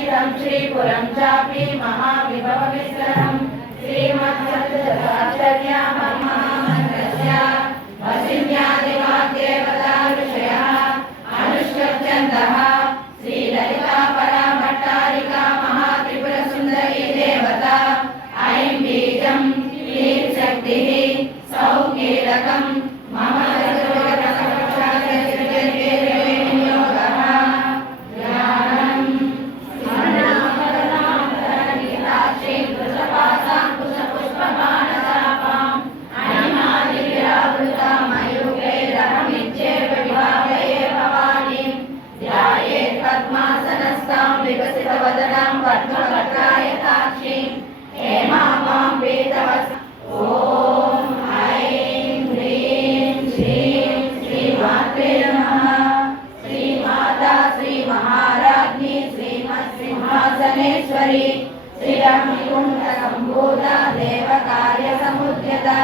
श्रीपुरं चापि महाविभवविस्तरं श्रीमत्सत्यसाचर्यमहामन्त्रस्य वसिन्यादिवाग्देवता ऋषयः अनुष्ठप्यन्तः श्रीललितापराभट्टारिका महात्रिपुरसुन्दरी देवता ऐं बीजं क्लीं शक्तिः सौः कीलकं मम विकसितवदनां पद्मपत्रायताक्षीं हेमां पीतवस् ॐ ऐं ह्रीं श्रीं श्रीमात्रे नमः। श्रीमाता श्रीमहाराज्ञी श्रीमत्सिंहासनेश्वरी श्रीरम्यकुण्डसम्भूता देवकार्यसमुद्यता